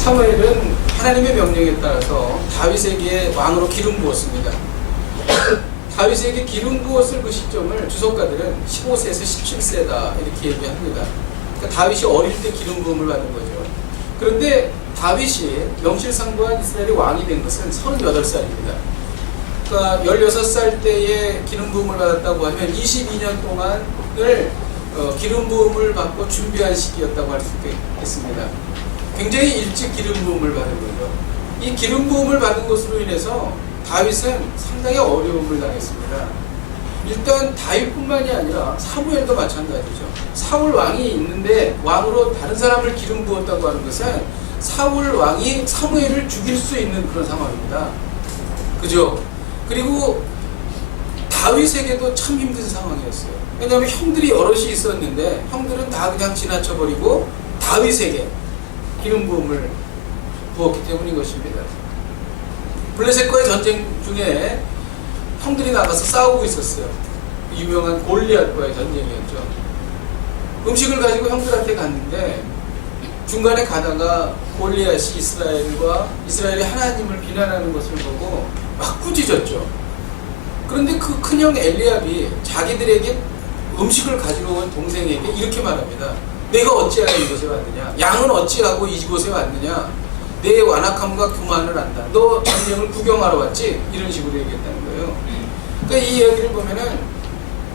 사무엘은 하나님의 명령에 따라서 다윗에게 왕으로 기름 부었습니다. 다윗에게 기름 부었을 그 시점을 주석가들은 15세에서 17세다 이렇게 얘기합니다. 그러니까 다윗이 어릴 때 기름 부음을 받은 거죠. 그런데 다윗이 명실상부한 이스라엘의 왕이 된 것은 38살입니다. 그러니까 16살 때에 기름 부음을 받았다고 하면 22년 동안을 기름 부음을 받고 준비한 시기였다고 할 수 있겠습니다. 굉장히 일찍 기름 부음을 받은 거죠. 이 기름 부음을 받은 것으로 인해서 다윗은 상당히 어려움을 당했습니다. 일단 다윗뿐만이 아니라 사무엘도 마찬가지죠. 사울 왕이 있는데 왕으로 다른 사람을 기름 부었다고 하는 것은 사울 왕이 사무엘을 죽일 수 있는 그런 상황입니다. 그죠? 그리고 다윗에게도 참 힘든 상황이었어요. 왜냐하면 형들이 여럿이 있었는데 형들은 다 그냥 지나쳐버리고 다윗에게 기름 부음을 부었기 때문인 것입니다. 블레셋과의 전쟁 중에 형들이 나가서 싸우고 있었어요. 유명한 골리앗과의 전쟁이었죠. 음식을 가지고 형들한테 갔는데 중간에 가다가 골리앗이 이스라엘의 하나님을 비난하는 것을 보고 막 꾸짖었죠. 그런데 그 큰형 엘리압이 자기들에게 음식을 가지러 온 동생에게 이렇게 말합니다. 내가 어찌하여 이곳에 왔느냐? 양은 어찌하고 이곳에 왔느냐? 내 완악함과 교만을 안다. 너 전쟁을 구경하러 왔지? 이런 식으로 얘기했다는 거예요. 그러니까 이 이야기를 보면은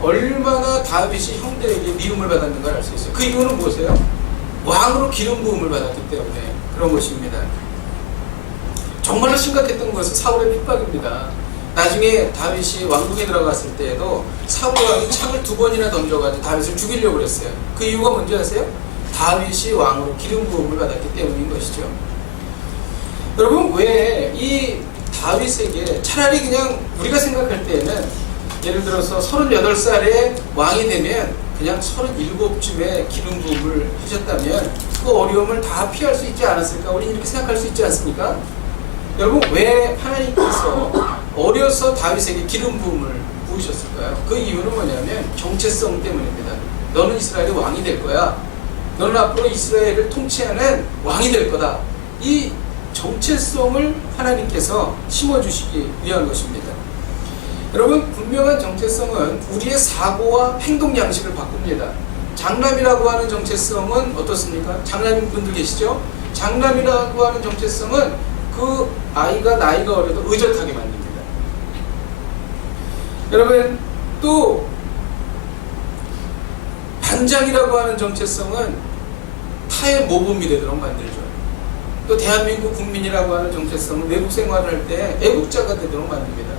얼마나 다윗이 형들에게 미움을 받았는가 알 수 있어요. 그 이유는 무엇이에요? 왕으로 기름 부음을 받았기 때문에 그런 것입니다. 정말로 심각했던 것은 사울의 핍박입니다. 나중에 다윗이 왕궁에 들어갔을 때에도 사울 왕이 창을 2번이나 던져가지고 다윗을 죽이려고 그랬어요. 그 이유가 뭔지 아세요? 다윗이 왕으로 기름 부음을 받았기 때문인 것이죠. 여러분, 왜 이 다윗에게 차라리 그냥 우리가 생각할 때에는 예를 들어서 38살에 왕이 되면 그냥 37쯤에 기름 부음을 하셨다면 그 어려움을 다 피할 수 있지 않았을까? 우리는 이렇게 생각할 수 있지 않습니까? 여러분, 왜 하나님께서 어려서 다윗에게 기름 부음을 부으셨을까요? 그 이유는 뭐냐면 정체성 때문입니다. 너는 이스라엘의 왕이 될 거야. 너는 앞으로 이스라엘을 통치하는 왕이 될 거다. 이 정체성을 하나님께서 심어주시기 위한 것입니다. 여러분, 분명한 정체성은 우리의 사고와 행동 양식을 바꿉니다. 장남이라고 하는 정체성은 어떻습니까? 장남인 분들 계시죠? 장남이라고 하는 정체성은 그 아이가 나이가 어려도 의젓하게 만듭니다. 여러분, 또 반장이라고 하는 정체성은 타의 모범이 되도록 만들죠. 또 대한민국 국민이라고 하는 정체성은 외국 생활을 할 때 애국자가 되도록 만듭니다.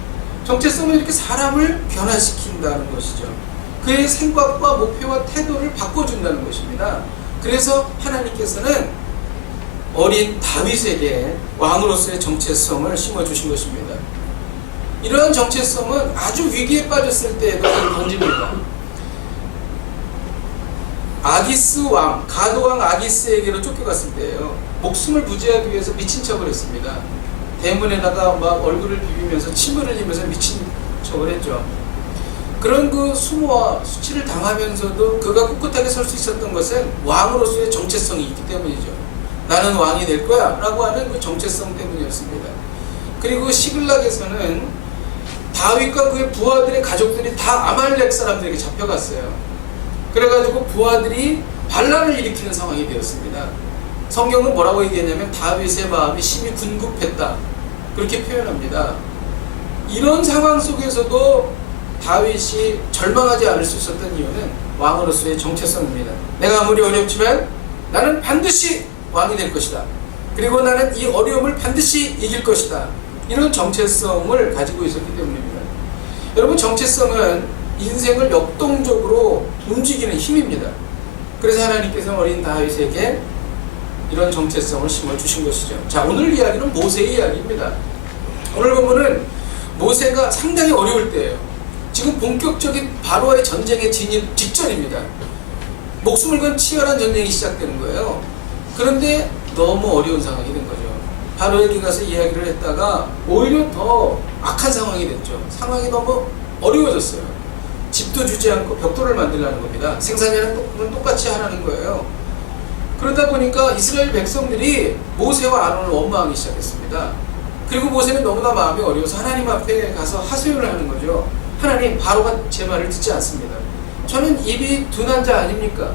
정체성은 이렇게 사람을 변화시킨다는 것이죠. 그의 생각과 목표와 태도를 바꿔준다는 것입니다. 그래서 하나님께서는 어린 다윗에게 왕으로서의 정체성을 심어주신 것입니다. 이러한 정체성은 아주 위기에 빠졌을 때에도 던집니다. 아기스 왕, 가드왕 아기스에게로 쫓겨갔을 때예요. 목숨을 부지하기 위해서 미친 척을 했습니다. 대문에다가 막 얼굴을 비비면서 침을 흘리면서 미친 척을 했죠. 그런 그 수모와 수치를 당하면서도 그가 꿋꿋하게 설 수 있었던 것은 왕으로서의 정체성이 있기 때문이죠. 나는 왕이 될 거야 라고 하는 그 정체성 때문이었습니다. 그리고 시글락에서는 다윗과 그의 부하들의 가족들이 다 아말렉 사람들에게 잡혀갔어요. 그래가지고 부하들이 반란을 일으키는 상황이 되었습니다. 성경은 뭐라고 얘기했냐면 다윗의 마음이 심히 군급했다, 그렇게 표현합니다. 이런 상황 속에서도 다윗이 절망하지 않을 수 있었던 이유는 왕으로서의 정체성입니다. 내가 아무리 어렵지만 나는 반드시 왕이 될 것이다. 그리고 나는 이 어려움을 반드시 이길 것이다. 이런 정체성을 가지고 있었기 때문입니다. 여러분, 정체성은 인생을 역동적으로 움직이는 힘입니다. 그래서 하나님께서 어린 다윗에게 이런 정체성을 심어주신 것이죠. 자, 오늘 이야기는 모세의 이야기입니다. 오늘 보면은 모세가 상당히 어려울 때예요. 지금 본격적인 바로와의 전쟁에 진입 직전입니다. 목숨을 건 치열한 전쟁이 시작되는 거예요. 그런데 너무 어려운 상황이 된 거죠. 바로에게 가서 이야기를 했다가 오히려 더 악한 상황이 됐죠. 상황이 너무 어려워졌어요. 집도 주지 않고 벽돌을 만들라는 겁니다. 생산자는 똑같이 하라는 거예요. 그러다 보니까 이스라엘 백성들이 모세와 아론을 원망하기 시작했습니다. 그리고 모세는 너무나 마음이 어려워서 하나님 앞에 가서 하소연을 하는 거죠. 하나님, 바로가 제 말을 듣지 않습니다. 저는 입이 둔한 자 아닙니까?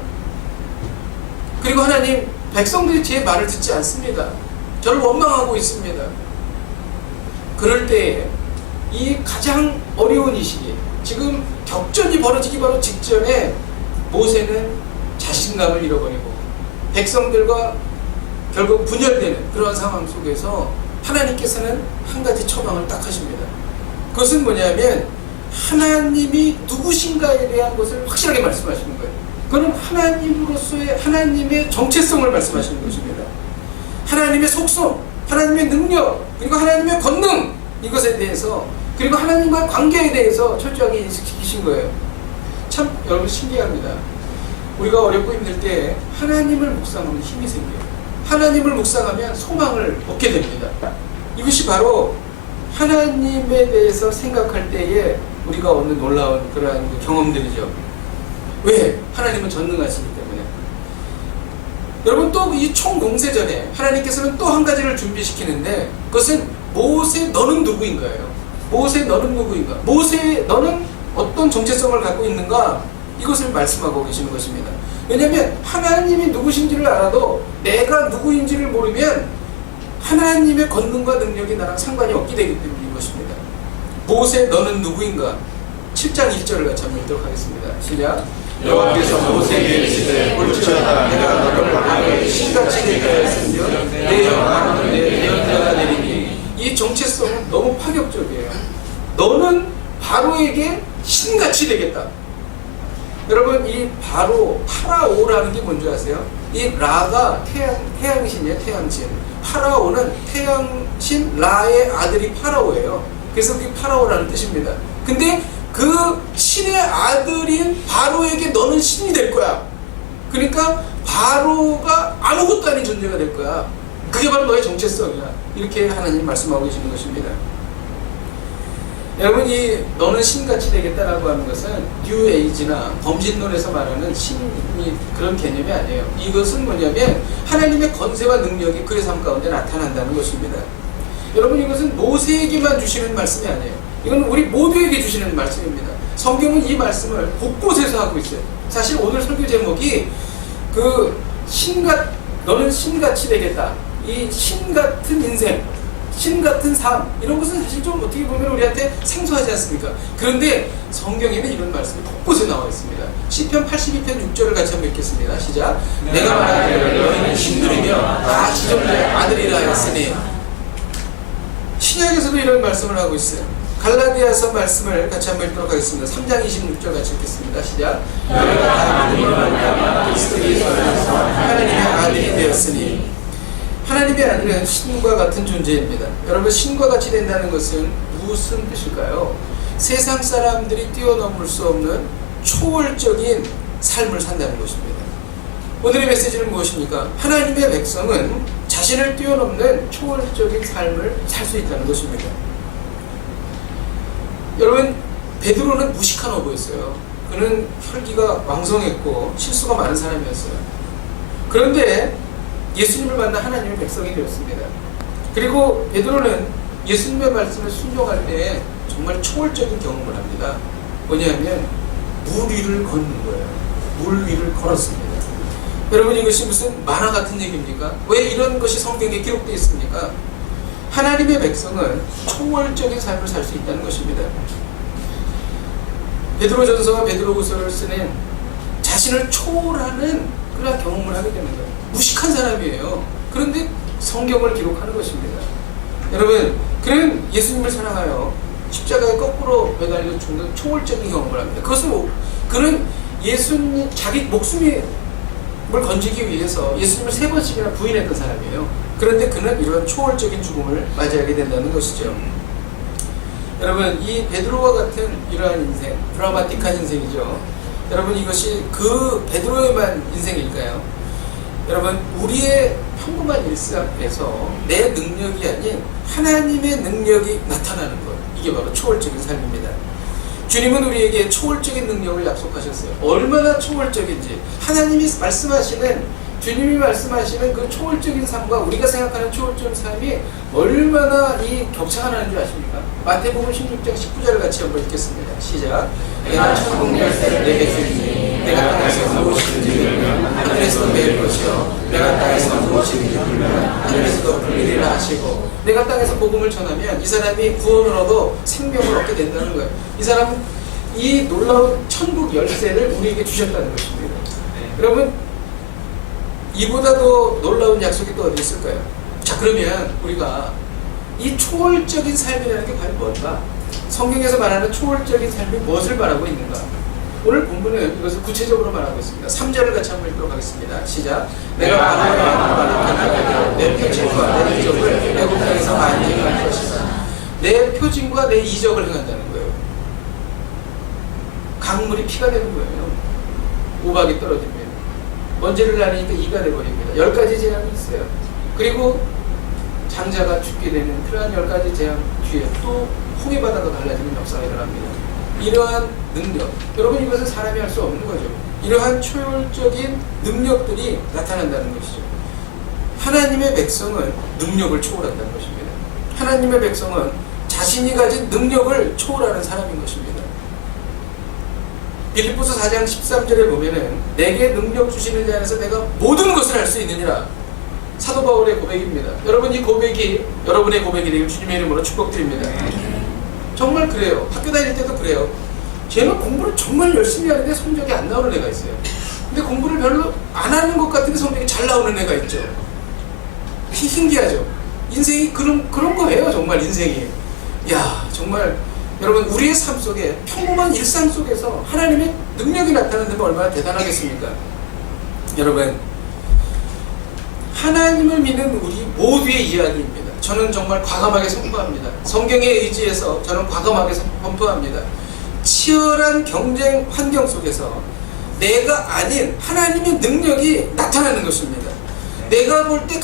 그리고 하나님, 백성들이 제 말을 듣지 않습니다. 저를 원망하고 있습니다. 그럴 때에 이 가장 어려운 이 시기, 지금 격전이 벌어지기 바로 직전에 모세는 자신감을 잃어버리고 백성들과 결국 분열되는 그런 상황 속에서 하나님께서는 한 가지 처방을 딱 하십니다. 그것은 뭐냐면 하나님이 누구신가에 대한 것을 확실하게 말씀하시는 거예요. 그건 하나님으로서의 하나님의 정체성을 말씀하시는 것입니다. 하나님의 속성, 하나님의 능력, 그리고 하나님의 권능, 이것에 대해서, 그리고 하나님과 관계에 대해서 철저하게 인식시키신 거예요. 참 여러분 신기합니다. 우리가 어렵고 힘들 때 하나님을 묵상하면 힘이 생겨요. 하나님을 묵상하면 소망을 얻게 됩니다. 이것이 바로 하나님에 대해서 생각할 때에 우리가 얻는 놀라운 그러한 경험들이죠. 왜? 하나님은 전능하시기 때문에. 여러분, 또 이 총공세전에 하나님께서는 또 한 가지를 준비시키는데, 그것은 모세 너는 누구인가요? 모세 너는 누구인가? 모세 너는 어떤 정체성을 갖고 있는가? 이것을 말씀하고 계시는 것입니다. 왜냐하면 하나님이 누구신지를 알아도 내가 누구인지를 모르면 하나님의 권능과 능력이 나랑 상관이 없게 되기 때문인 것입니다. 모세 너는 누구인가? 7장 1절을 같이 한번 읽도록 하겠습니다. 시작. 여호와께서 모세에게 이르시되 볼지어다 내가 너를 하나님의 신같이 되게 하였으며 내 영광은 내 예언자가 되리니. 이 정체성은 너무 파격적이에요. 너는 바로에게 신같이 되겠다. 여러분, 이 바로 파라오라는 게 뭔지 아세요? 이 라가 태양신이에요. 태양신. 파라오는 태양신 라의 아들이 파라오예요. 그래서 그게 파라오라는 뜻입니다. 근데 그 신의 아들인 바로에게 너는 신이 될 거야. 그러니까 바로가 아무것도 아닌 존재가 될 거야. 그게 바로 너의 정체성이야. 이렇게 하나님 말씀하고 계시는 것입니다. 여러분, 이 너는 신같이 되겠다라고 하는 것은 뉴 에이지나 범신론에서 말하는 신이 그런 개념이 아니에요. 이것은 뭐냐면 하나님의 권세와 능력이 그의 삶 가운데 나타난다는 것입니다. 여러분, 이것은 모세에게만 주시는 말씀이 아니에요. 이건 우리 모두에게 주시는 말씀입니다. 성경은 이 말씀을 곳곳에서 하고 있어요. 사실 오늘 설교 제목이 너는 신같이 되겠다. 이 신같은 인생, 신같은 삶, 이런 것은 사실 좀 어떻게 보면 우리한테 생소하지 않습니까? 그런데 성경에는 이런 말씀이 곳곳에 나와 있습니다. 시편 82편 6절을 같이 한번 읽겠습니다. 시작. 내가 말하기를 너희는 신들이며 다 지존자의 아들이라 하였으니. 신약에서도 이런 말씀을 하고 있어요. 갈라디아서 말씀을 같이 한번 읽도록 하겠습니다. 3장 26절 같이 읽겠습니다. 시작. 너희가 다 믿음으로 말미암아 그리스도 예수 안에서 하나님의 아들이 되었으니. 하나님의 아들은 신과 같은 존재입니다. 여러분, 신과 같이 된다는 것은 무슨 뜻일까요? 세상 사람들이 뛰어넘을 수 없는 초월적인 삶을 산다는 것입니다. 오늘의 메시지는 무엇입니까? 하나님의 백성은 자신을 뛰어넘는 초월적인 삶을 살 수 있다는 것입니다. 여러분, 베드로는 무식한 어부였어요. 그는 혈기가 왕성했고 실수가 많은 사람이었어요. 그런데 예수님을 만나 하나님의 백성이 되었습니다. 그리고 베드로는 예수님의 말씀을 순종할 때 정말 초월적인 경험을 합니다. 뭐냐면 물 위를 걷는 거예요. 물 위를 걸었습니다. 여러분, 이것이 무슨 만화 같은 얘기입니까? 왜 이런 것이 성경에 기록되어 있습니까? 하나님의 백성은 초월적인 삶을 살 수 있다는 것입니다. 베드로전서와 베드로후서를 쓰는 자신을 초월하는 그런 경험을 하게 되는 거예요. 무식한 사람이에요. 그런데 성경을 기록하는 것입니다. 여러분, 그는 예수님을 사랑하여 십자가에 거꾸로 매달려 죽는 초월적인 경험을 합니다. 그는 예수님, 자기 목숨을 건지기 위해서 예수님을 3번씩이나 부인했던 사람이에요. 그런데 그는 이런 초월적인 죽음을 맞이하게 된다는 것이죠. 여러분, 이 베드로와 같은 이러한 인생, 드라마틱한 인생이죠. 여러분, 이것이 그 베드로의만 인생일까요? 여러분, 우리의 평범한 일상에서 내 능력이 아닌 하나님의 능력이 나타나는 것, 이게 바로 초월적인 삶입니다. 주님은 우리에게 초월적인 능력을 약속하셨어요. 얼마나 초월적인지, 하나님이 말씀하시는 주님이 말씀하시는 그 초월적인 삶과 우리가 생각하는 초월적인 삶이 얼마나 이 격차가 나는 줄 아십니까? 마태복음 16장 19절을 같이 한번 읽겠습니다. 시작. 내가 천국 열쇠를 내게 주리니 내가 땅에서 무엇이든지 들면 하늘에서 매일 것이요 내가 땅에서 무엇이든지 풀면 하늘에서도 풀리리라 하시고, 내가 땅에서 복음을 전하면 이 사람이 구원을 얻어 생명을 얻게 된다는 거예요. 이 사람은 이 놀라운 천국 열쇠를 우리에게 주셨다는 것입니다. 여러분, 이보다 더 놀라운 약속이 또 어디 있을까요? 자, 그러면 우리가 이 초월적인 삶이라는 게 과연 뭘까? 성경에서 말하는 초월적인 삶이 무엇을 말하고 있는가? 오늘 본문은 이것을 구체적으로 말하고 있습니다. 3절을 같이 한번 읽도록 하겠습니다. 시작. 내가 만화의 내 표징과 내 이적을 애굽 땅에서 많이 행할 것이다. 내 표징과 내 이적을 행한다는 거예요. 강물이 피가 되는 거예요. 우박이 떨어집니다. 먼지를 나르니까 이가 되어버립니다. 10가지 재앙이 있어요. 그리고 장자가 죽게 되는 그러한 10가지 재앙 뒤에 또 홍해바다가 갈라지는 역사가 일어납니다. 이러한 능력, 여러분 이것은 사람이 할 수 없는 거죠. 이러한 초월적인 능력들이 나타난다는 것이죠. 하나님의 백성은 능력을 초월한다는 것입니다. 하나님의 백성은 자신이 가진 능력을 초월하는 사람인 것입니다. 빌립보서 4장 13절에 보면은 내게 능력 주시는 자 안에서 내가 모든 것을 할 수 있느니라. 사도 바울의 고백입니다. 여러분, 이 고백이 여러분의 고백이 되길 주님의 이름으로 축복드립니다. 정말 그래요. 학교 다닐 때도 그래요. 쟤는 공부를 정말 열심히 하는데 성적이 안 나오는 애가 있어요. 근데 공부를 별로 안 하는 것 같은데 성적이 잘 나오는 애가 있죠. 신기하죠. 인생이 그런 거예요. 정말 인생이. 야, 정말 여러분, 우리의 삶 속에 평범한 일상 속에서 하나님의 능력이 나타나는 게 얼마나 대단하겠습니까? 여러분, 하나님을 믿는 우리 모두의 이야기입니다. 저는 정말 과감하게 선포합니다. 성경에 의지해서 저는 과감하게 선포합니다. 치열한 경쟁 환경 속에서 내가 아닌 하나님의 능력이 나타나는 것입니다. 내가 볼 때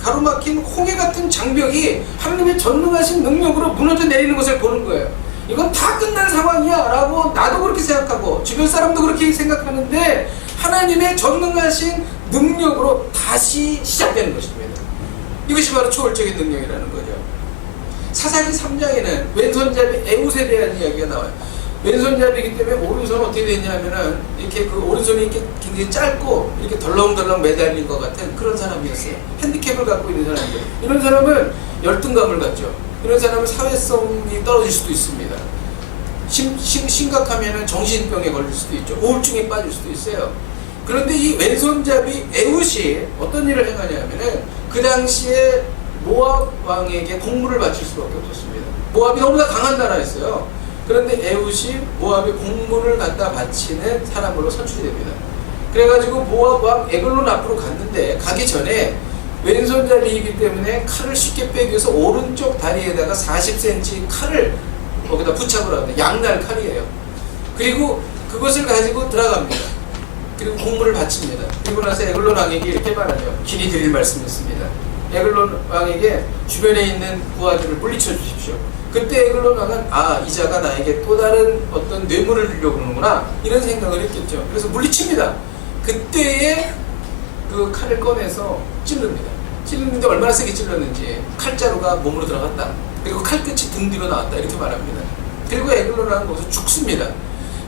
가로막힌 홍해 같은 장벽이 하나님의 전능하신 능력으로 무너져 내리는 것을 보는 거예요. 이건 다 끝난 상황이야 라고 나도 그렇게 생각하고 주변 사람도 그렇게 생각하는데 하나님의 전능하신 능력으로 다시 시작되는 것입니다. 이것이 바로 초월적인 능력이라는 거죠. 사사기 3장에는 왼손잡이 에웃에 대한 이야기가 나와요. 왼손잡이기 때문에 오른손은 어떻게 되냐면은 이렇게 그 오른손이 이렇게 굉장히 짧고 이렇게 덜렁덜렁 매달린 것 같은 그런 사람이었어요. 핸디캡을 갖고 있는 사람들. 이런 사람은 열등감을 갖죠. 이런 사람은 사회성이 떨어질 수도 있습니다. 심각하면은 정신병에 걸릴 수도 있죠. 우울증에 빠질 수도 있어요. 그런데 이 왼손잡이 에웃이 어떤 일을 행하냐면은 그 당시에 모압 왕에게 공물을 바칠 수밖에 없었습니다. 모압이 너무나 강한 나라였어요. 그런데 에웃이 모압의 공문을 갖다 바치는 사람으로 선출이 됩니다. 그래가지고 모압 왕 에글론 앞으로 갔는데 가기 전에 왼손잡이이기 때문에 칼을 쉽게 빼기 위해서 오른쪽 다리에다가 40cm 칼을 거기다 부착을 합니다. 양날 칼이에요. 그리고 그것을 가지고 들어갑니다. 그리고 공물을 바칩니다. 그리고 나서 에글론 왕에게 이렇게 말하죠. 긴히 드릴 말씀이었습니다. 에글론 왕에게 주변에 있는 부하들을 물리쳐 주십시오. 그때 에글론 왕은 이 자가 나에게 또 다른 어떤 뇌물을 주려고 그러는구나 이런 생각을 했겠죠. 그래서 물리칩니다. 그때에 그 칼을 꺼내서 찌릅니다. 찌르는데 얼마나 세게 찔렀는지 칼자루가 몸으로 들어갔다. 그리고 칼끝이 등 뒤로 나왔다 이렇게 말합니다. 그리고 에글론 왕은 거기서 죽습니다.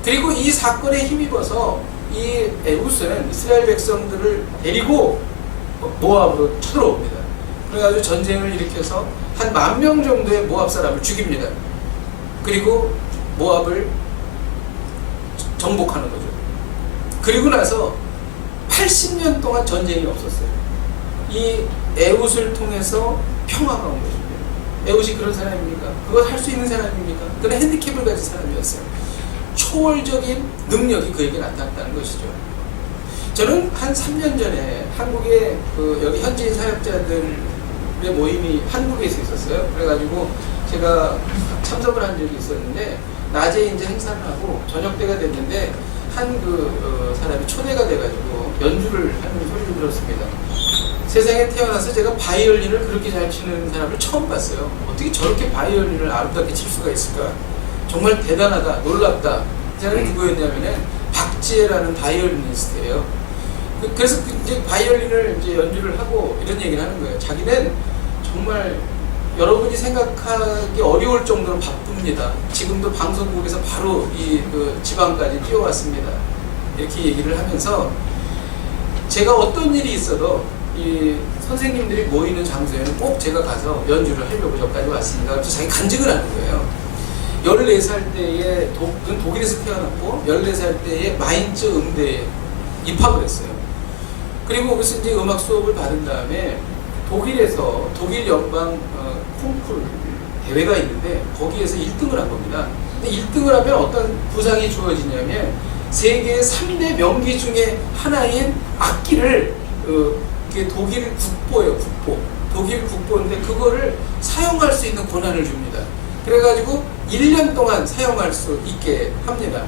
그리고 이 사건에 힘입어서 이 에웃은 이스라엘 백성들을 데리고 모압으로 쳐들어옵니다. 그래가지고 전쟁을 일으켜서 한 10,000명 정도의 모압 사람을 죽입니다. 그리고 모압을 정복하는 거죠. 그리고 나서 80년 동안 전쟁이 없었어요. 이 에웃을 통해서 평화가 온 것입니다. 에웃이 그런 사람입니까? 그걸 할 수 있는 사람입니까? 그는 핸디캡을 가진 사람이었어요. 초월적인 능력이 그에게 나타났다는 것이죠. 저는 한 3년 전에 한국의 여기 현지인 사역자들의 모임이 한국에서 있었어요. 그래가지고 제가 참석을 한 적이 있었는데 낮에 이제 행사를 하고 저녁 때가 됐는데 한 사람이 초대가 돼가지고 연주를 하는 소리를 들었습니다. 세상에 태어나서 제가 바이올린을 그렇게 잘 치는 사람을 처음 봤어요. 어떻게 저렇게 바이올린을 아름답게 칠 수가 있을까? 정말 대단하다, 놀랍다. 이 사람이 누구였냐면은 박지혜라는 바이올리니스트예요. 그래서 이제 바이올린을 이제 연주를 하고 이런 얘기를 하는 거예요. 자기는 정말 여러분이 생각하기 어려울 정도로 바쁩니다. 지금도 방송국에서 바로 그 지방까지 뛰어왔습니다. 이렇게 얘기를 하면서 제가 어떤 일이 있어도 이 선생님들이 모이는 장소에는 꼭 제가 가서 연주를 하려고 저까지 왔습니다. 그래서 자기 간증을 하는 거예요. 14살 때에 독일에서 태어났고 14살 때에 마인츠 음대에 입학을 했어요. 그리고 거기서 이제 음악 수업을 받은 다음에 독일에서 독일 연방 콩쿠르 대회가 있는데 거기에서 1등을 한 겁니다. 근데 1등을 하면 어떤 부상이 주어지냐면 세계 3대 명기 중에 하나인 악기를 그게 독일 국보예요. 국보. 독일 국보인데 그거를 사용할 수 있는 권한을 줍니다. 그래가지고 1년 동안 사용할 수 있게 합니다.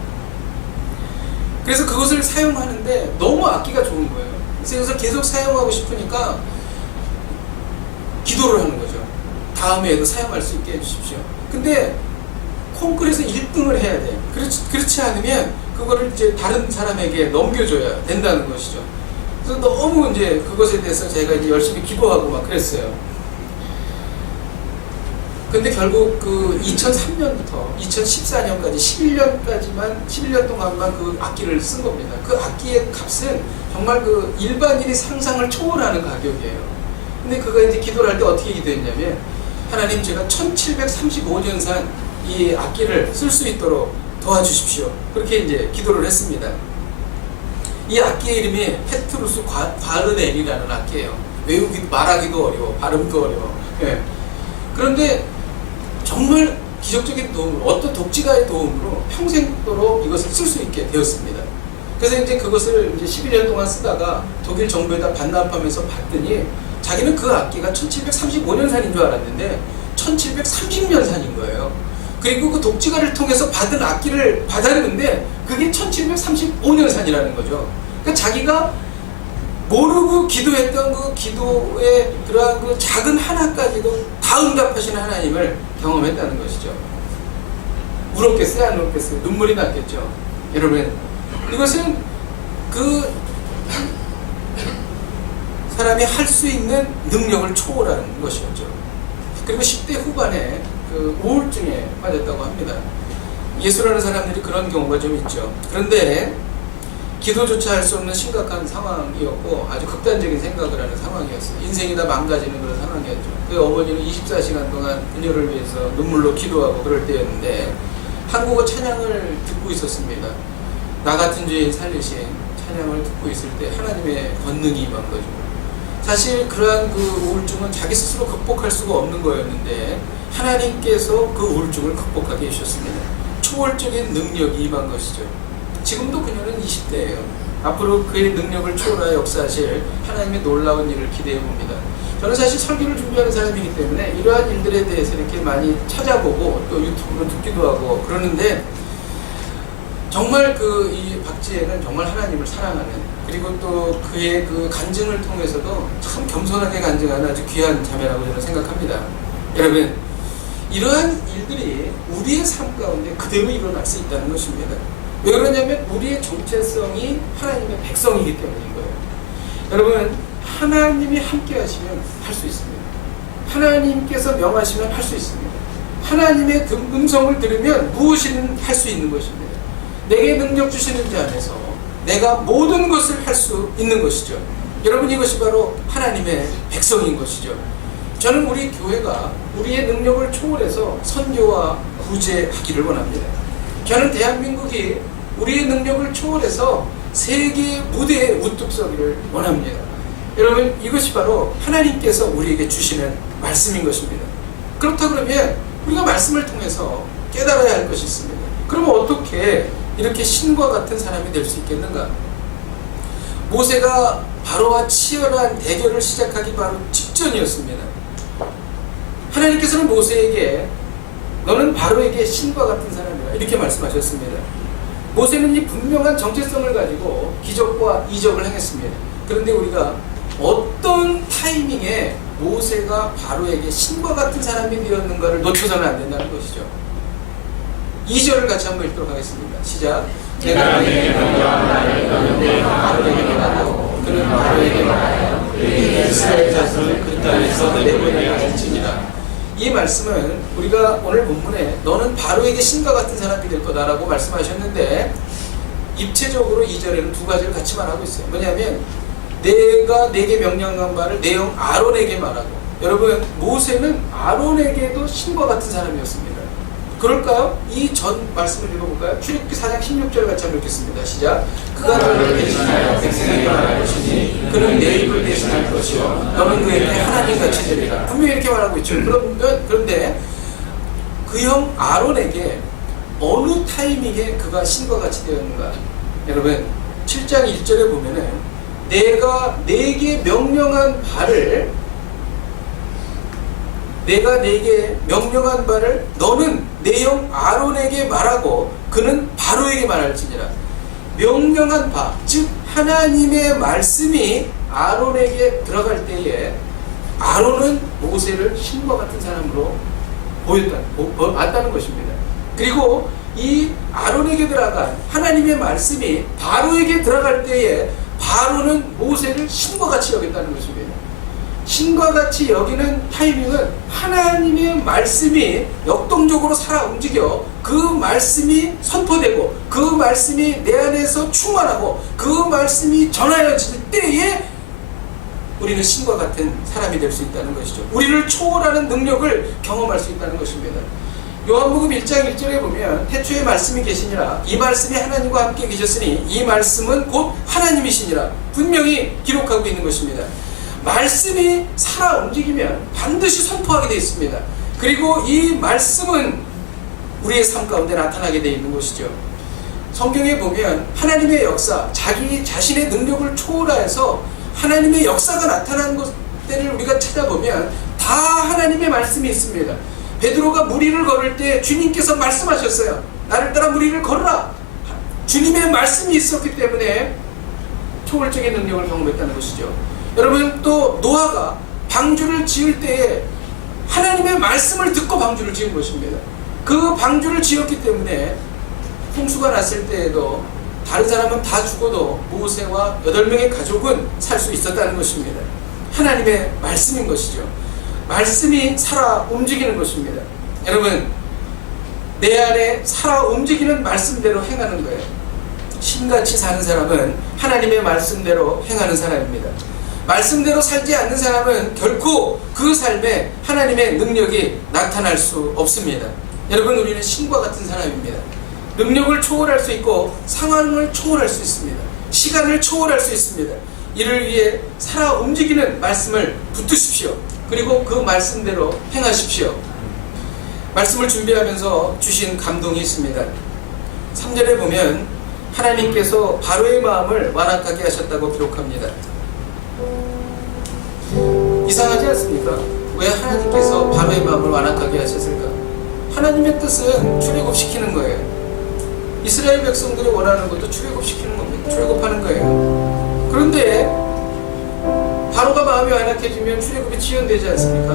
그래서 그것을 사용하는데 너무 악기가 좋은 거예요. 그래서 이것을 계속 사용하고 싶으니까 기도를 하는 거죠. 다음에도 사용할 수 있게 해주십시오. 근데 콩쿠르에서 1등을 해야 돼. 그렇지 않으면 그거를 이제 다른 사람에게 넘겨줘야 된다는 것이죠. 그래서 너무 이제 그것에 대해서 제가 이제 열심히 기도하고 막 그랬어요. 근데 결국 그 2003년부터 2014년까지 11년 동안만 그 악기를 쓴 겁니다. 그 악기의 값은 정말 그 일반인이 상상을 초월하는 가격이에요. 근데 그가 이제 기도를 할 때 어떻게 기도했냐면 하나님 제가 1735년산 이 악기를 쓸 수 있도록 도와주십시오. 그렇게 이제 기도를 했습니다. 이 악기의 이름이 페트루스 과르넬이라는 악기예요. 말하기도 어려워, 발음도 어려워. 예. 그런데 정말 기적적인 도움으로 어떤 독지가의 도움으로 평생도록 이것을 쓸 수 있게 되었습니다. 그래서 이제 그것을 이제 11년 동안 쓰다가 독일 정부에다 반납하면서 봤더니 자기는 그 악기가 1735년산인 줄 알았는데 1730년산인 거예요. 그리고 그 독지가를 통해서 받은 악기를 받았는데 그게 1735년산이라는 거죠. 그러니까 자기가 모르고 기도했던 그 기도의 그러한 그 작은 하나까지도 다 응답하시는 하나님을 경험했다는 것이죠. 울었겠어요? 안 울었겠어요? 눈물이 났겠죠. 여러분, 이것은 그 사람이 할 수 있는 능력을 초월하는 것이었죠. 그리고 10대 후반에 그 우울증에 빠졌다고 합니다. 예수라는 사람들이 그런 경우가 좀 있죠. 그런데 기도조차 할 수 없는 심각한 상황이었고 아주 극단적인 생각을 하는 상황이었어요. 인생이 다 망가지는 그런 상황이었죠. 그 어머니는 24시간 동안 그녀를 위해서 눈물로 기도하고 그럴 때였는데 한국어 찬양을 듣고 있었습니다. 나 같은 죄인 살리신 찬양을 듣고 있을 때 하나님의 권능이 임한 거죠. 사실 그러한 그 우울증은 자기 스스로 극복할 수가 없는 거였는데 하나님께서 그 우울증을 극복하게 해주셨습니다. 초월적인 능력이 임한 것이죠. 지금도 그녀는 20대예요. 앞으로 그의 능력을 초월하여 역사하실 하나님의 놀라운 일을 기대해 봅니다. 저는 사실 설교를 준비하는 사람이기 때문에 이러한 일들에 대해서 이렇게 많이 찾아보고 또 유튜브로 듣기도 하고 그러는데 정말 그 이 박지혜는 정말 하나님을 사랑하는 그리고 또 그의 그 간증을 통해서도 참 겸손하게 간증하는 아주 귀한 자매라고 저는 생각합니다. 여러분, 이러한 일들이 우리의 삶 가운데 그대로 일어날 수 있다는 것입니다. 왜 그러냐면 우리의 정체성이 하나님의 백성이기 때문인 거예요. 여러분, 하나님이 함께 하시면 할 수 있습니다. 하나님께서 명하시면 할 수 있습니다. 하나님의 음성을 들으면 무엇이든 할 수 있는 것입니다. 내게 능력 주시는 자 안에서 내가 모든 것을 할 수 있는 것이죠. 여러분, 이것이 바로 하나님의 백성인 것이죠. 저는 우리 교회가 우리의 능력을 초월해서 선교와 구제하기를 원합니다. 저는 대한민국이 우리의 능력을 초월해서 세계 무대에 우뚝 서기를 원합니다. 여러분, 이것이 바로 하나님께서 우리에게 주시는 말씀인 것입니다. 그렇다 그러면 우리가 말씀을 통해서 깨달아야 할 것이 있습니다. 그러면 어떻게 이렇게 신과 같은 사람이 될 수 있겠는가? 모세가 바로와 치열한 대결을 시작하기 바로 직전이었습니다. 하나님께서는 모세에게 너는 바로에게 신과 같은 사람이라 이렇게 말씀하셨습니다. 모세는 이 분명한 정체성을 가지고 기적과 이적을 행했습니다. 그런데 우리가 어떤 타이밍에 모세가 바로에게 신과 같은 사람이 되었는가를 놓쳐서는 안 된다는 것이죠. 2절을 같이 한번 읽도록 하겠습니다. 시작. 내가 너에게 명령한 말을 너는 바로에게 말하고 그는 바로에게 말하여 이스라엘 자손을 그 땅에서 내보내야 할지니라. 이 말씀은 우리가 오늘 본문에 너는 바로에게 신과 같은 사람이 될 거다라고 말씀하셨는데, 입체적으로 2절에는 두 가지를 같이 말하고 있어요. 뭐냐면 내가 내게 명령한 바를 내형 아론에게 말하고, 여러분 모세는 아론에게도 신과 같은 사람이었습니다. 그럴까요? 이 전 말씀을 읽어볼까요? 출애굽기 4장 16절 같이 한번 읽겠습니다. 시작. 그가 너를 대신하여 백성에게 말할 것이니 그는 내 입을 대신할 것이요 너는 그에게 하나님같이 되리라. 분명히 이렇게 말하고 있죠. 그런데 그 형 아론에게 어느 타이밍에 그가 신과 같이 되었는가? 여러분 7장 1절에 보면은 내가 내게 명령한 바를 너는 내 형 아론에게 말하고 그는 바로에게 말할지니라. 명령한 바, 즉 하나님의 말씀이 아론에게 들어갈 때에 아론은 모세를 신과 같은 사람으로 봤다는 것입니다. 그리고 이 아론에게 들어간 하나님의 말씀이 바로에게 들어갈 때에 바로는 모세를 신과 같이 여겼다는 것입니다. 신과 같이 여기는 타이밍은 하나님의 말씀이 역동적으로 살아 움직여 그 말씀이 선포되고 그 말씀이 내 안에서 충만하고 그 말씀이 전하여질 때에 우리는 신과 같은 사람이 될 수 있다는 것이죠. 우리를 초월하는 능력을 경험할 수 있다는 것입니다. 요한복음 1장 1절에 보면 태초에 말씀이 계시니라. 이 말씀이 하나님과 함께 계셨으니 이 말씀은 곧 하나님이시니라. 분명히 기록하고 있는 것입니다. 말씀이 살아 움직이면 반드시 선포하게 되어 있습니다. 그리고 이 말씀은 우리의 삶 가운데 나타나게 되어 있는 것이죠. 성경에 보면 하나님의 역사, 자기 자신의 능력을 초월하여서 하나님의 역사가 나타나는 것들을 우리가 찾아보면 다 하나님의 말씀이 있습니다. 베드로가 무리를 걸을 때 주님께서 말씀하셨어요. 나를 따라 무리를 걸으라. 주님의 말씀이 있었기 때문에 초월적인 능력을 경험했다는 것이죠. 여러분, 또 노아가 방주를 지을 때에 하나님의 말씀을 듣고 방주를 지은 것입니다. 그 방주를 지었기 때문에 홍수가 났을 때에도 다른 사람은 다 죽어도 모세와 8명의 가족은 살 수 있었다는 것입니다. 하나님의 말씀인 것이죠. 말씀이 살아 움직이는 것입니다. 여러분, 내 안에 살아 움직이는 말씀대로 행하는 거예요. 신같이 사는 사람은 하나님의 말씀대로 행하는 사람입니다. 말씀대로 살지 않는 사람은 결코 그 삶에 하나님의 능력이 나타날 수 없습니다. 여러분, 우리는 신과 같은 사람입니다. 능력을 초월할 수 있고 상황을 초월할 수 있습니다. 시간을 초월할 수 있습니다. 이를 위해 살아 움직이는 말씀을 붙드십시오. 그리고 그 말씀대로 행하십시오. 말씀을 준비하면서 주신 감동이 있습니다. 3절에 보면 하나님께서 바로의 마음을 완악하게 하셨다고 기록합니다. 이상하지 않습니까? 왜 하나님께서 바로의 마음을 완악하게 하셨을까? 하나님의 뜻은 출애굽시키는 거예요. 이스라엘 백성들이 원하는 것도 출애굽시키는 겁니다. 출애굽하는 거예요. 그런데 바로가 마음이 완악해지면 출애굽이 지연되지 않습니까?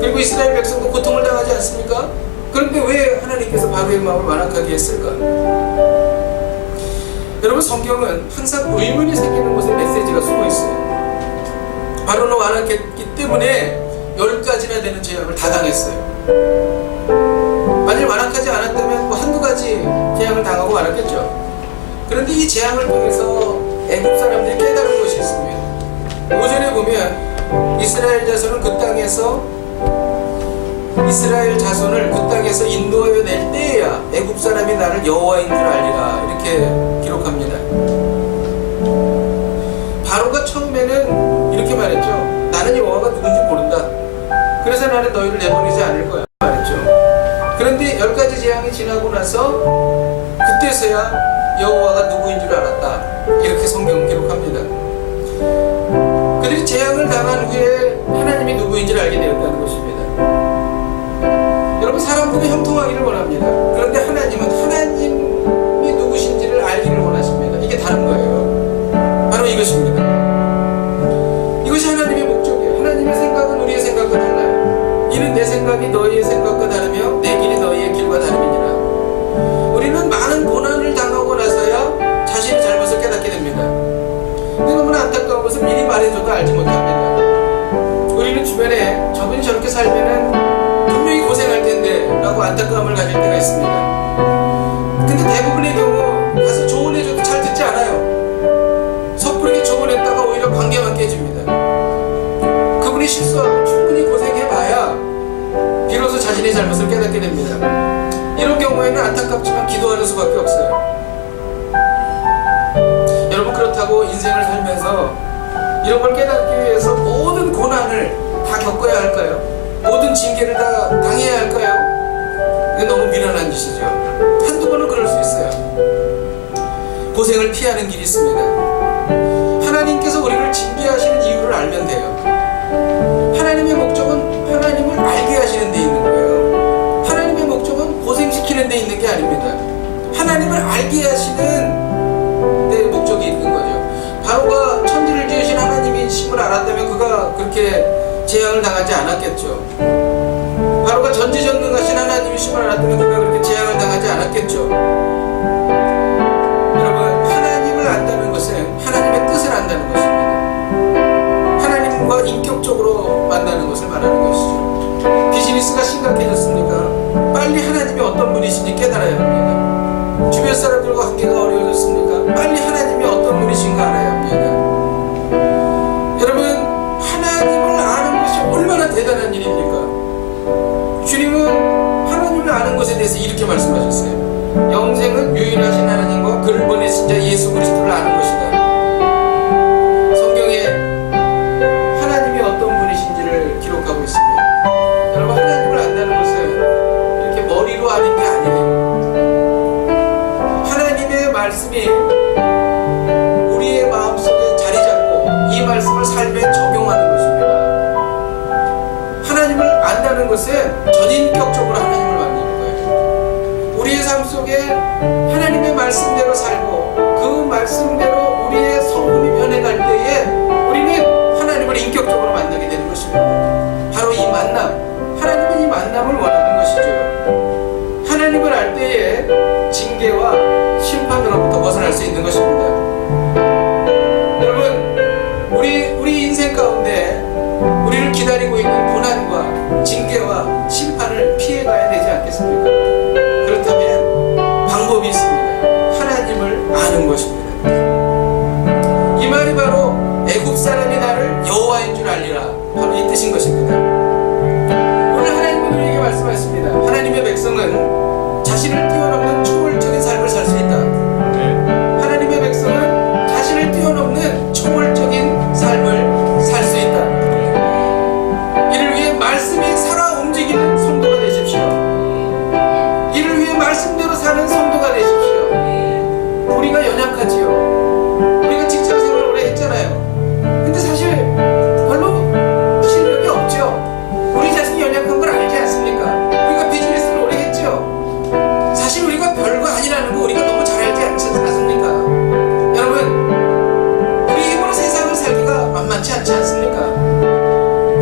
그리고 이스라엘 백성도 고통을 당하지 않습니까? 그런데 왜 하나님께서 바로의 마음을 완악하게 했을까? 여러분, 성경은 항상 의문이 생기는 곳에 메시지가 숨어 있어요. 바로는 완악했기 때문에 10가지나 되는 재앙을 다 당했어요. 만일 완악하지 않았다면 뭐 한두 가지 재앙을 당하고 말았겠죠. 그런데 이 재앙을 통해서 애국 사람들이 깨달은 것이 있습니다. 5절에 보면 이스라엘 자손을 그 땅에서 인도하여 낼 때에야 애국 사람이 나를 여호와인 줄 알리라, 이렇게 기록합니다. 바로가 처음에는 이렇게 말했죠. 나는 여호와가 누군지 모른다. 그래서 나는 너희를 내보내지 않을 거야, 말했죠. 그런데 10가지 재앙이 지나고 나서 그때서야 여호와가 누구인 줄 알았다, 이렇게 성경은 기록합니다. 그들이 재앙을 당한 후에 하나님이 누구인지를 알게 되었다는 것입니다. 여러분, 사람들은 형통하기를 원합니다. 그런데 하나님은 하나님이 누구신지를 알기를 원하십니다. 이게 다른 거예요. 바로 이것입니다. 이것이 하나님의 목적이에요. 하나님의 생각은 우리의 생각과 달라요. 이는 내 생각이 너희의 생각과 다르며 내 길이 너희의 길과 다름이니라. 우리는 많은 고난을 당하고 나서야 자신의 잘못을 깨닫게 됩니다. 근데 너무나 말해줘도 알지 못합니다. 우리는 주변에 저분이 저렇게 살면은 분명히 고생할 텐데 라고 안타까움을 가질 때가 있습니다. 근데 대부분의 경우 가서 조언해줘도 잘 듣지 않아요. 섣부르게 조언했다가 오히려 관계만 깨집니다. 그분이 실수하고 충분히 고생해봐야 비로소 자신의 잘못을 깨닫게 됩니다. 이런 경우에는 안타깝지만 기도하는 수밖에 없어요. 여러분, 그렇다고 인생을 살면서 이런 걸 깨닫기 위해서 모든 고난을 다 겪어야 할까요? 모든 징계를 다 당해야 할까요? 이게 너무 미련한 짓이죠. 한두 번은 그럴 수 있어요. 고생을 피하는 길이 있습니다. 하나님께서 우리를 징계하시는 이유를 알면 돼요. 하나님의 목적은 하나님을 알게 하시는 데 있는 거예요. 하나님의 목적은 고생시키는 데 있는 게 아닙니다. 하나님을 알게 하시는 데 목적이 있는 거죠. 바로가 천지를 지으신 하나님이심을 알았다면 그가 그렇게 재앙을 당하지 않았겠죠. 바로가 전지전능하신 하나님이심을 알았다면 그가 그렇게 재앙을 당하지 않았겠죠. 여러분, 하나님을 안다는 것은 하나님의 뜻을 안다는 것입니다. 하나님과 인격적으로 만나는 것을 말하는 것이죠. 비즈니스가 심각해졌습니까? 빨리 하나님이 어떤 분이신지 깨달아야 합니다. 주변 사람들과 관계가 어려워졌습니까? 빨리 하나님이 어떤 분이신가 알아야 합니다. 여러분, 하나님을 아는 것이 얼마나 대단한 일입니까? 주님은 하나님을 아는 것에 대해서 이렇게 말씀하셨어요. 영생은 유일하신 하나님과 그를 보내신 자 예수 그리스도를 아는 것이다. 성경에 하나님이 어떤 분이신지를 기록하고 있습니다. 여러분, 하나님을 안다는 것은 이렇게 머리로 아는 게 아니에요. 하나님의 말씀이 우리의 마음속에 자리 잡고 이 말씀을 삶에 적용하는 것입니다. 하나님을 안다는 것은 전인격적으로 하나님을 만나는 거예요. 우리의 삶 속에 하나님의 말씀대로 살고 그 말씀대로 우리의 성품이 변해갈 때에 우리는 하나님을 인격적으로 만나게 되는 것입니다. 바로 이 만남, 하나님은 이 만남을 원하는 것이죠. 하나님을 알 때에 징계와 심판으로부터 벗어날 수 있는 것입니다. 여러분, 우리 인생 가운데 우리를 기다리고 있는 고난과 징계와 심판을 피해가야 되지 않겠습니까? 그렇다면 방법이 있습니다. 하나님을 아는 것입니다. 이 말이 바로 애굽 사람이 나를 여호와인 줄 알리라, 바로 이 뜻인 것입니다. 오늘 하나님은 우리에게 말씀하십니다. 하나님의 백성은 자신을 뛰어넘는 초월적인 삶을 살 수 있다. 하나님의 백성은 자신을 뛰어넘는 초월적인 삶을 살 수 있다. 이를 위해 말씀이 살아 움직이는 성도가 되십시오. 이를 위해 말씀대로 사는 성도가 되십시오. 우리가 연약하지요. 우리가 직장생활 오래 했잖아요. 근데 사실 별로 실력이 없죠. 우리 자신이 연약한 걸 알지 않습니까? 우리가 비즈니스를 오래 했죠. 사실 우리가 별거 아니라는 거 우리가 너무 잘 알지 않습니까? 여러분, 우리 힘으로 세상을 살기가 만만치 않지 않습니까?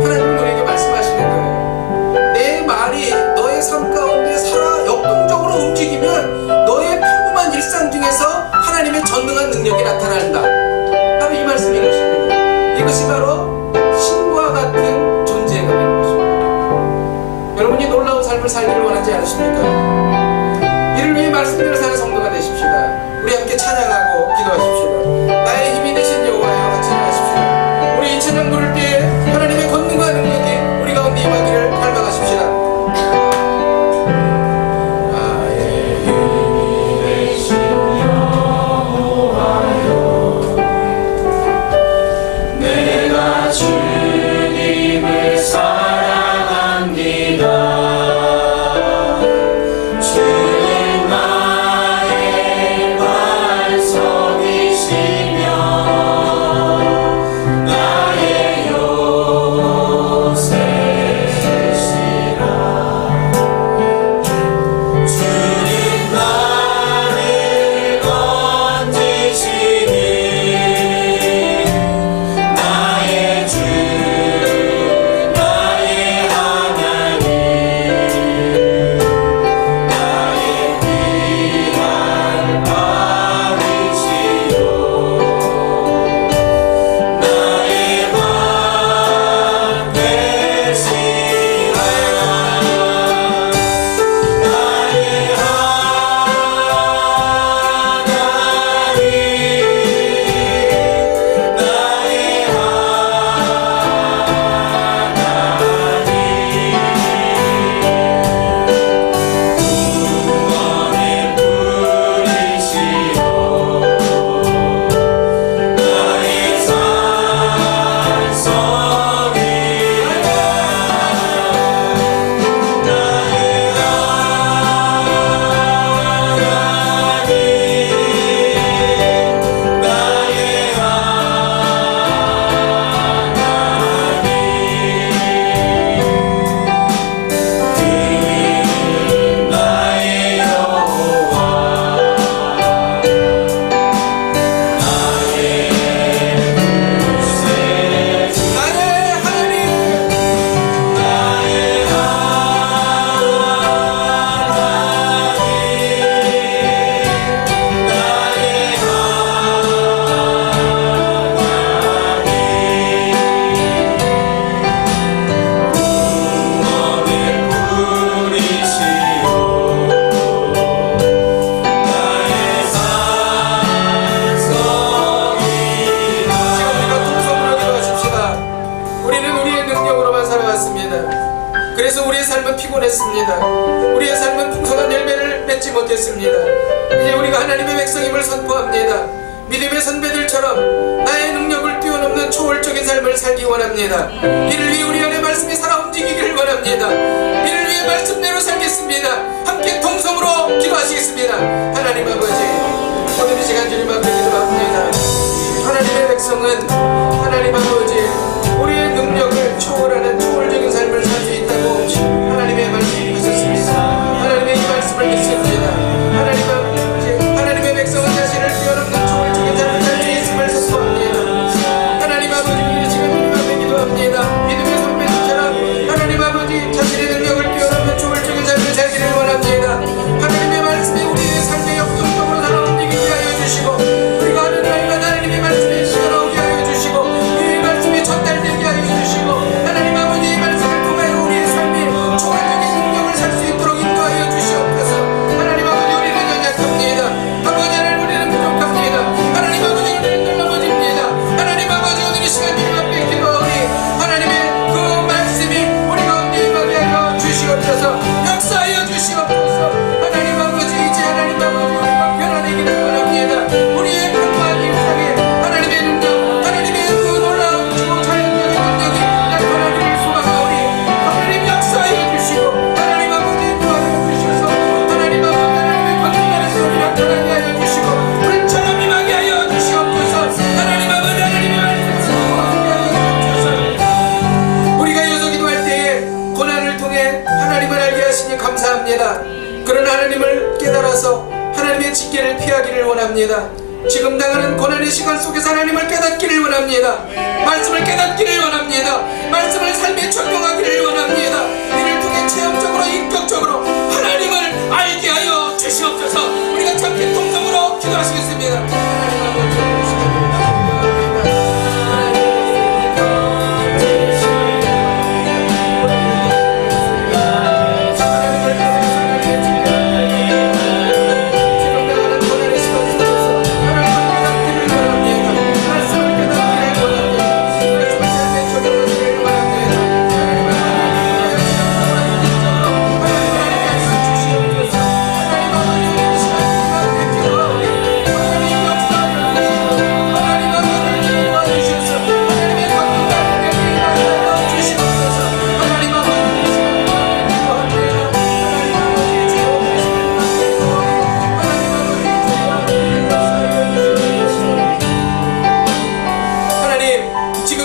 하나님은 우리에게 말씀하시는 거예요. 내 말이 너의 삶 가운데 살아 역동적으로 움직이면 너의 평범한 일상 중에서 하나님의 전능한 능력이 나타난다. 바로 이 말씀인 것입니다. 이것이 바로 신과 같은 존재가 되는 것입니다. 여러분이 놀라운 삶을 살기를 원하지 않으십니까? 이를 위해 말씀대로 사는 성도가 되십시다. 우리 함께 찬양하고 기도하십시다. 나의 힘이 되신 여호와여, 같이 찬양하십시다. 우리 이 찬양 부를 때에 하나님의 권능과 능력이 우리 가운데 임하기를 갈망하십시다. 나의 힘이 되신 여호와여, 내가 주님을 사랑합니다. 주는 나의 그래서 우리의 삶은 피곤했습니다. 우리의 삶은 풍성한 열매를 맺지 못했습니다. 이제 우리가 하나님의 백성임을 선포합니다. 믿음의 선배들처럼 나의 능력을 뛰어넘는 초월적인 삶을 살기 원합니다. 이를 위해 우리 안에 말씀이 살아 움직이기를 원합니다. 이를 위해 말씀대로 살겠습니다. 함께 통성으로 기도하시겠습니다. 하나님 아버지, 오늘 이 시간 주님 앞에 기도합니다. 하나님의 백성은 하나님 아버지 우리의 능력을 초월하는 초월적인 삶을 살 수 있다고 하나님의 말씀이 하셨습니다. 하나님의 이 말씀을 믿습니다. 하나님 아버지, 하나님의 백성은 자신을 뛰어넘는 초월적인 삶을 살 수 있음을 선포합니다. 하나님 아버지, 이 시간 주님 앞에 기도합니다. 믿음의 선배들처럼 하나님 아버지 자신의 능력을 뛰어넘는 초월적인 삶을 살기를 원합니다. 하나님의 말씀이 우리의 삶의 역동적으로 살아 움직이게 하여 주시고, 우리가 하는 날마다 하나님의 말씀이 시원하게 하여 주시고, 이 말씀이 전달되게 하여 주시고, 하나님 아버지 이 말씀을 통하여 우리의 삶이 초월적인 능력을 살 수 있도록 인도하여 주시옵소서. 하나님 아버지, 우리는 연약합니다. 아버지 하나님, 우리는 부족합니다. 하나님 아버지, 우리는 넘어집니다. 하나님 아버지, 오늘 이 시간 주님 앞에 기도하오니 하나님의 그 말씀이 우리 가운데 임하게 하여 주시옵소서. 역사하여 주시옵소서. 하나님 아버지, 이제 하나님 아버지 우리가 변화되기를 원합니다. 우리의 평화한 일상에 하나님의 능력, 하나님의 그 놀라운 자연적인 능력이 나타나기를 소망하오니 하나님 역사하여 주시고, 하나님 아버지 도와주셔서 하나님 아버지 하나님의 거듭나는 소리 나타나게 하여 주시고, 불처럼 임하게 하여 주시옵소서. 하나님 아버지 하나님의 말씀을 선포하게 하여 주셔서 우리가 여기서 기도할 때에 고난을 통해 하나님을 알게 하시니 감사합니다. 그런 하나님을 깨달아서 하나님의 징계를 피하기를 원합니다. 지금 당하는 고난의 시간 속에서 하나님을 깨닫기를 원합니다. 말씀을 깨닫기를 원합니다. 말씀을 삶에 적용하기를 원합니다. 이를 통해 체험적으로 인격적으로 하나님을 알게 하여 주시옵소서. 우리가 함께 통성으로 기도하시겠습니다. 하나님 아버지,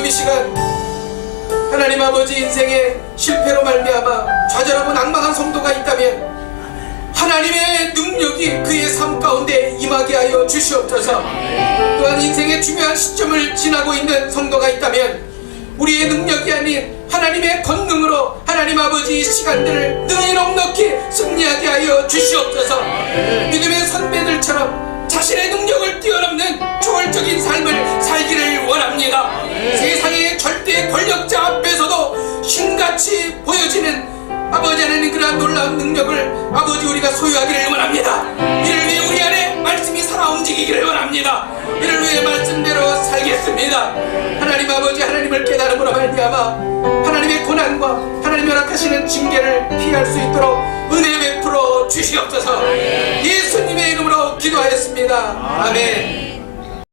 이 시간을 하나님 아버지 인생의 실패로 말미암아 좌절하고 낭망한 성도가 있다면 하나님의 능력이 그의 삶 가운데 임하게 하여 주시옵소서. 또한 인생의 중요한 시점을 지나고 있는 성도가 있다면 우리의 능력이 아닌 하나님의 권능으로 하나님 아버지 이 시간들을 능히 넉넉히 승리하게 하여 주시옵소서. 믿음의 선배들처럼 자신의 능력을 뛰어넘는 초월적인 삶을 살기를 원합니다. 세상의 절대 권력자 앞에서도 신같이 보여지는 아버지 하나님 그러한 놀라운 능력을 아버지 우리가 소유하기를 원합니다. 이를 위해 우리 안에 말씀이 살아 움직이기를 원합니다. 이를 위해 말씀대로 살겠습니다. 하나님 아버지 하나님을 깨달음으로 말미암아 하나님의 고난과 하나님이 허락하시는 징계를 피할 수 있도록 은혜 베풀어 주시옵소서. 예수님의 이름으로 기도하였습니다. 아멘.